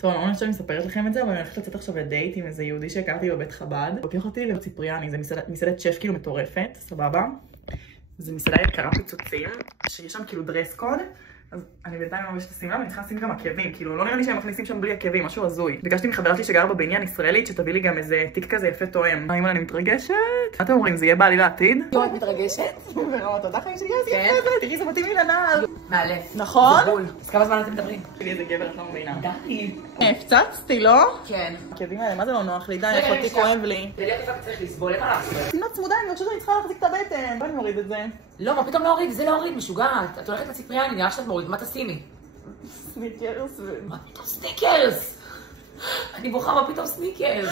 טוב, אני ממש מספרת לכם את זה, אבל אני הולכת לצאת עכשיו לדייט עם איזה יהודי שהכרתי בבית חב"ד. הוא לוקח אותי לציפריאני, זה מסעדת שף כאילו מטורפת, סבבה? זה מסעדה יקרה פיצוצים, שיש שם כאילו דרס קוד. אז אני בינתיים ממש תשים לה, ואני צריכה לשים גם עקבים, כאילו לא נראה לי שהם מכניסים שם בלי עקבים, משהו הזוי. ביקשתי מחברה שלי שגרה בבניין ישראלית, שתביא לי גם איזה תיק כזה יפה תואם. האם אני מתרגשת? מה אתם אומרים, זה יהיה בעלי לעתיד? לא, את מתרגשת? ורמה, תודה חיים שלי, כן. תראי, זה מתאים לי לנעל. מעלה. נכון? אז כמה זמן אתם מדברים? שלי איזה גבר, את לא מבינה. די. הפצצתי, לא? כן. העקבים האלה, מה זה לא נוח לי? די, אחותי כואב לי. ולהיות לפעמים צריך לסבול, אין מה לעשות. תמנות צמודה, אני חושבת שאני צריכה להחזיק את הבטן. בואי נוריד את זה. לא, מה פתאום להוריד? זה להוריד, משוגעת. את הולכת לציפריאני, נראה שאת מוריד, מה תשימי? סניקרס. מה פתאום סניקרס? אני בוכה, מה פתאום סניקרס?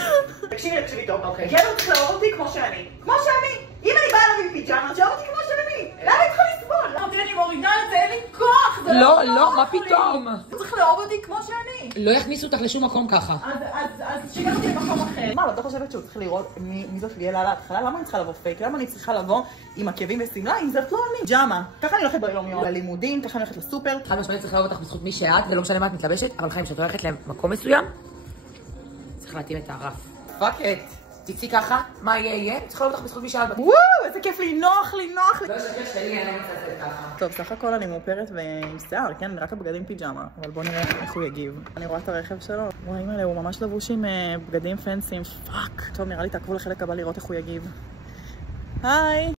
תקשיבי טוב, אוקיי. גבר צריך לאהוב אותי כמו שאני. כמו שאני. אם אני באה אליו עם פיג'מה, שאהוב אותי כמו שאני. למה אני צריכה לסבול? אמרתי, אני מורידה את זה, אין לי כוח. לא, לא, מה פתאום? הוא צריך לאהוב אותי כמו שאני. לא יכניסו אותך לשום מקום ככה. אז שיקח אותי למקום אחר. מה, לא חושבת שהוא צריך לראות מי זאת ליאלה להתחלה? למה אני צריכה לבוא פייק? למה אני צריכה לבוא עם עקבים וסמלה? אם זאת לא אני. ג'אמה. ככה אני הולכת ביום יום ללימודים, ככה אני הולכת לסופר. חד משמעית צריך לאהוב אותך בזכות מי שאת, ולא משנה מה את מתלבשת, אבל חיים, כשאת הולכת למקום מסוים, צריך להתאים את הרף. פאק את. תצאי ככה, מה יהיה? צריך לאהוב אותך בזכות מי שאת. וואו, איזה כיף לי, נוח לי. לא שקר שלי, אני לא מצטט ככה. טוב, סך הכל אני מאופרת ועם שיער, כן? רק הבגדים פיג'מה. אבל בואו נראה איך הוא יגיב. אני רואה את הרכב שלו. וואי, מלא, הוא ממש לבוש עם בגדים פנסיים. פאק. טוב, נראה לי תעקבו לחלק הבא לראות איך הוא יגיב. היי!